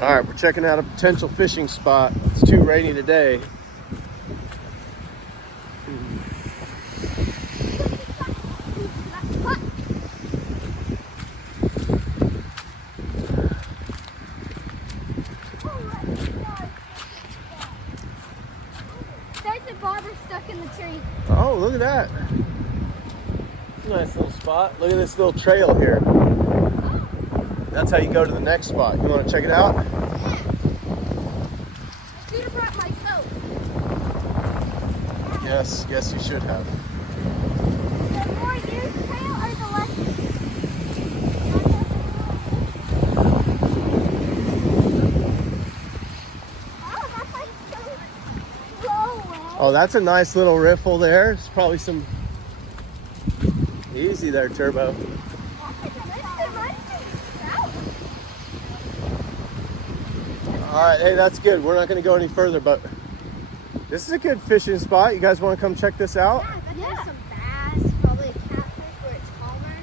All right, we're checking out a potential fishing spot. It's too rainy today. There's a barber stuck in the tree. Oh, look at that. Nice little spot. Look at this little trail here. That's how you go to the next spot. You want to check it out? Yeah. I should have brought my coat. Yes, you should have. The more used trail or the less used? Oh, that's like so low. Oh, that's a nice little riffle there. It's probably some... Easy there, Turbo. All right, hey, that's good. We're not going to go any further, but this is a good fishing spot. You guys want to come check this out? Yeah, there's some bass, probably a catfish where it's calmer.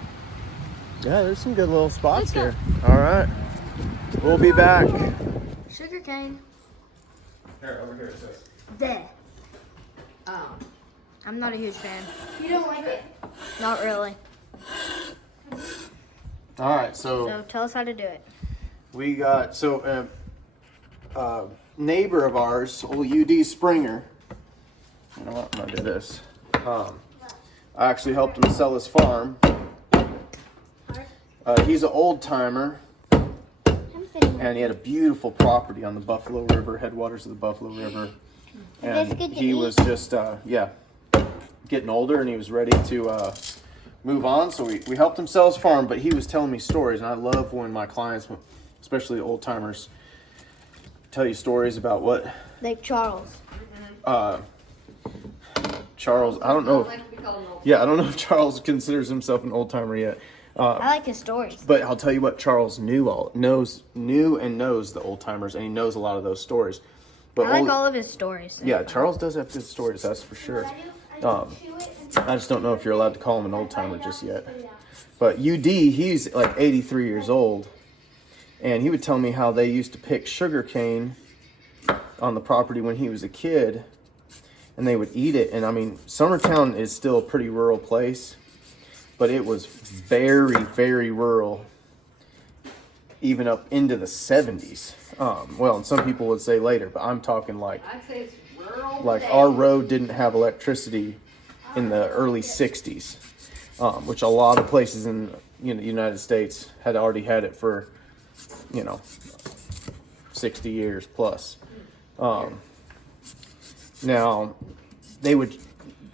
Yeah, there's some good little spots here. All right, we'll be back. Sugar cane. Here, over here it says. There. Oh. I'm not a huge fan. You don't like it? Not really. All right, So tell us how to do it. we got, neighbor of ours, old UD Springer. You know what, I'm gonna do this. I actually helped him sell his farm. He's an old timer, and he had a beautiful property on the Buffalo River, headwaters of the Buffalo River. And he was just, getting older, and he was ready to move on. So we helped him sell his farm, but he was telling me stories, and I love when my clients, especially old timers, tell you stories about what? Like Charles. Charles, I don't know. I don't know if Charles considers himself an old timer yet. I like his stories. But I'll tell you what, Charles knew the old timers, and he knows a lot of those stories. But I like all of his stories. Yeah, Charles does have good stories, that's for sure. I just don't know if you're allowed to call him an old timer just yet. But UD, he's like 83 years old, and he would tell me how they used to pick sugar cane on the property when he was a kid, and they would eat it. And I mean, Summertown is still a pretty rural place, but it was very, very rural, even up into the 70s. Well, and some people would say later, but I'm talking like, I'd say it's rural like today. our road didn't have electricity in the early 60s, which a lot of places in the United States had already had it for 60 years plus. Now they would,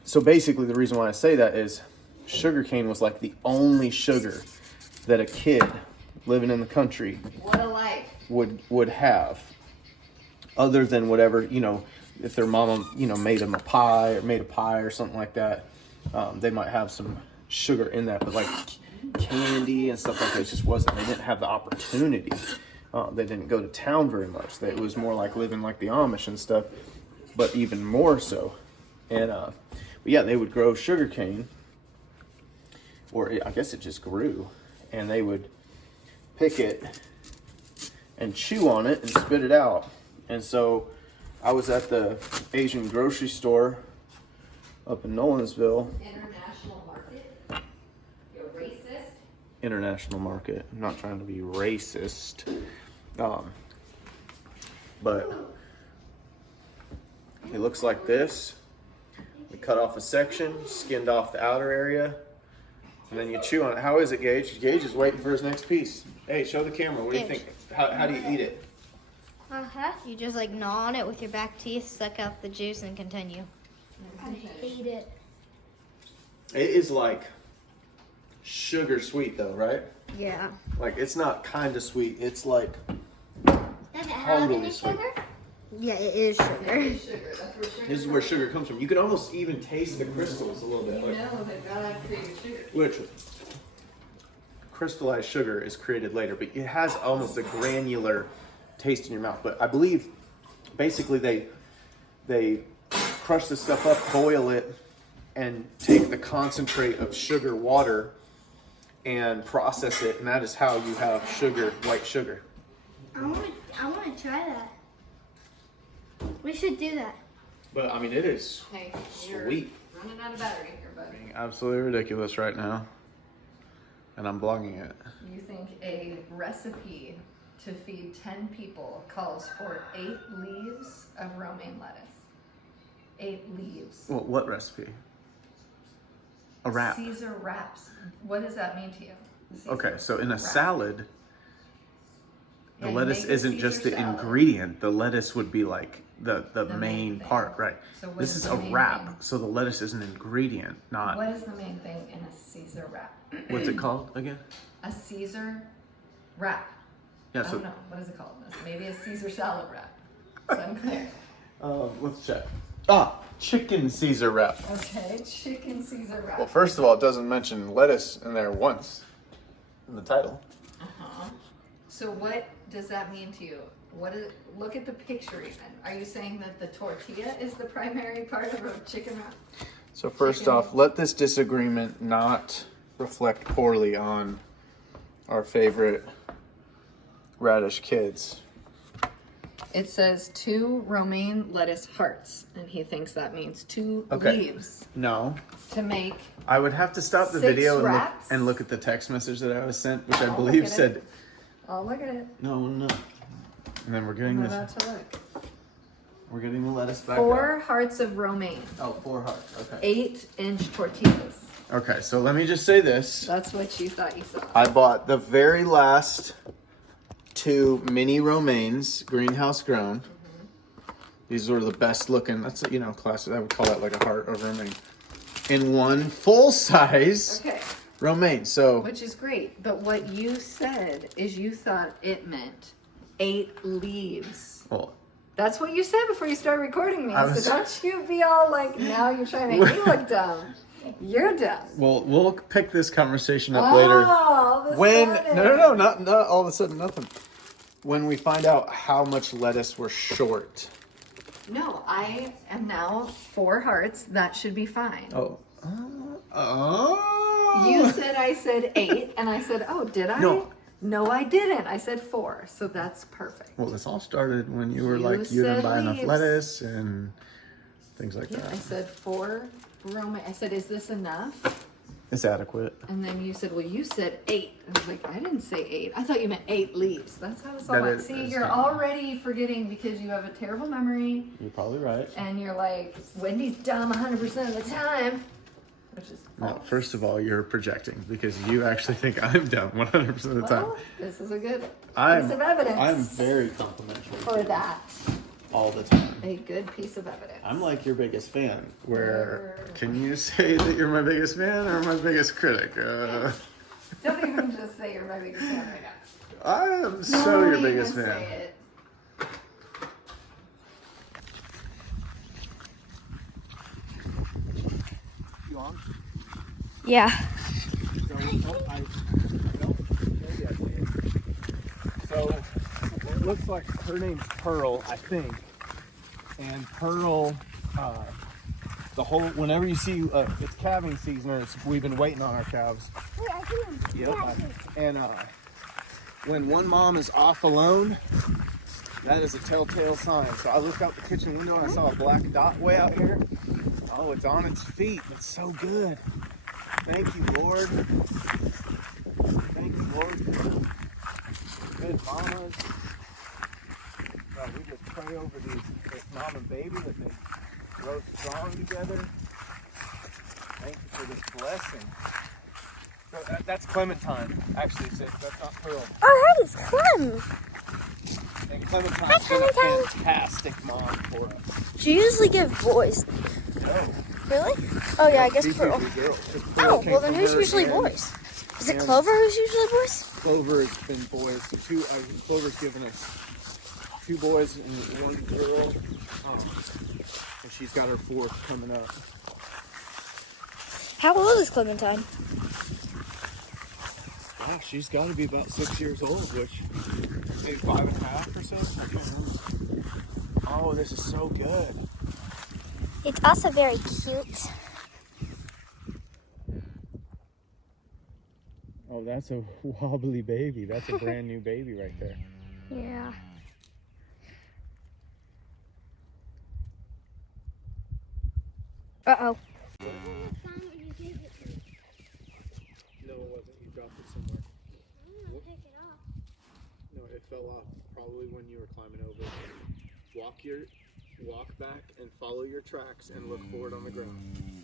so basically the reason why I say that is sugarcane was like the only sugar that a kid living in the country What a life. would have, other than whatever, if their mama, made them a pie or something like that, they might have some sugar in that, but like candy and stuff like that just wasn't, they didn't have the opportunity. They didn't go to town very much. It was more like living like the Amish and stuff, but even more so. And, but yeah, they would grow sugar cane, or I guess it just grew, and they would pick it and chew on it and spit it out. And so I was at the Asian grocery store up in Nolensville. International market. You're racist. International market. I'm not trying to be racist. But it looks like this. We cut off a section, skinned off the outer area, and then you chew on it. How is it, Gage? Gage is waiting for his next piece. Hey, show the camera. What do you think? How do you eat it? You just like gnaw on it with your back teeth, suck out the juice, and continue. I hate it. It is like sugar sweet though, right? Yeah. Like it's not kind of sweet. It's like Does it have totally any sweet. sugar? Yeah, it is sugar. Sugar. That's where sugar This is where sugar comes from. You can almost even taste the crystals a little bit. You know that God created sugar. Which crystallized sugar is created later, but it has almost a granular taste in your mouth. But I believe basically they crush this stuff up, boil it, and take the concentrate of sugar water and process it, and that is how you have sugar, white sugar. I want try that. We should do that. But I mean, it is Hey, you're sweet. running out of battery here, bud. Being absolutely ridiculous right now, and I'm blogging it. You think a recipe to feed 10 people calls for 8 leaves of romaine lettuce? 8 leaves. Well, what recipe? A wrap. Caesar wraps. What does that mean to you? Caesar Okay, so in a wrap. salad, the Yeah, you lettuce make a isn't just Caesar the salad. ingredient. The lettuce would be like the main main thing. part, right? So what This is is the a main wrap, thing? so the lettuce is an ingredient, not What is the main thing in a Caesar wrap? what's it called again? A Caesar wrap. Yeah, I so don't know. What is it called? Maybe a Caesar salad wrap. Is that unclear? let's check. Chicken Caesar wrap. Okay, chicken Caesar wrap. Well, first of all, it doesn't mention lettuce in there once in the title. Uh-huh. So what does that mean to you? Look at the picture even. Are you saying that the tortilla is the primary part of a chicken wrap? So first Chicken. off, let this disagreement not reflect poorly on our favorite radish kids. It says 2 romaine lettuce hearts, and he thinks that means 2 Okay. leaves No, to make. I would have to stop the 6 video wraps? and look at the text message that I was sent, which I I'll believe look at said it. I'll look at it. no. And then we're getting I'm this. about to look. We're getting the lettuce back 4 up. hearts of romaine, Oh, 4 hearts. Okay. 8-inch tortillas. Okay, so let me just say this. That's what you thought you saw. I bought the very last 2 mini romaines, greenhouse grown. These were the best looking. That's classic. I would call that like a heart of romaine. And 1 full size Okay, romaine. So which is great. But what you said is you thought it meant 8 leaves. well, That's what you said before you started recording me. I was- So don't you be all like, now you're trying to make me look dumb. You're dumb. we'll pick this conversation up later. all of a When sudden. no, not all of a sudden nothing. When we find out how much lettuce we're short. No, I am now 4 hearts. That should be fine. Oh. Oh. You said I said 8, and I said, oh, did I? No. No, I didn't. I said 4, so that's perfect. Well, this all started when you were You like, you didn't said buy enough leaves. lettuce and things like Yeah, I that. said 4 romaine. I said, is this enough? It's adequate. And then you said, well, you said 8. I was like, I didn't say 8. I thought you meant 8 leaves. That's how it's all That about. is- See, that's you're fine. already forgetting because you have a terrible memory. You're probably right. And you're like, Wendy's dumb 100% of the time. Which is No, false. first of all, you're projecting because you actually think I'm dumb 100% of the time. Well, this is a good piece I'm of evidence I'm very complimentary for that. all the time. A good piece of evidence. I'm like your biggest fan. Where can you say that you're my biggest fan or my biggest critic? Don't even just say you're my biggest fan right now. I am so Don't your even biggest say fan. it. You on? Yeah. So, So it looks like her name's Pearl, I think. And Pearl, whenever you see it's calving season, or we've been waiting on our calves. Yep. And when one mom is off alone, that is a telltale sign. So I looked out the kitchen window and I saw a black dot way out here. Oh, it's on its feet. It's so good. Thank you, Lord. Thank you, Lord. Good mamas. God, we just pray over this mom and baby that they grow strong together. Thank you for this blessing. So that's Clementine, actually, sis. That's not Pearl. Oh, hey, it's Clem. And Clementine's been a Clementine. fantastic mom for us. She usually give boys. No, Really? Oh, yeah, I guess she's Pearl. usually girls. 'Cause Pearl Oh, came well, then from who's her usually and boys? Is it and- Clover who's usually boys? Clover has been boys. So Clover's given us 2 boys and 1 girl. And she's got her 4th coming up. How old is Clementine? Wow, she's got to be about 6 years old, which maybe 5.5 or so. I can't remember. Oh, this is so good. It's also very cute. Oh, that's a wobbly baby. That's a brand new baby right there. Yeah. Uh-oh. No, it wasn't. You dropped it somewhere. No, it fell off probably when you were climbing over. Walk back and follow your tracks and look forward on the ground.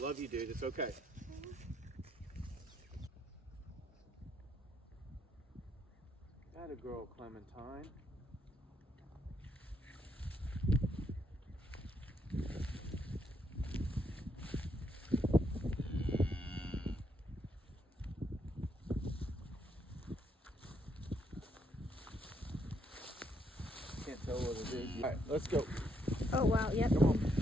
Love you, dude. It's okay. That a girl, Clementine. Can't tell what it is. All right, let's go. Oh, wow. Yep. Come on.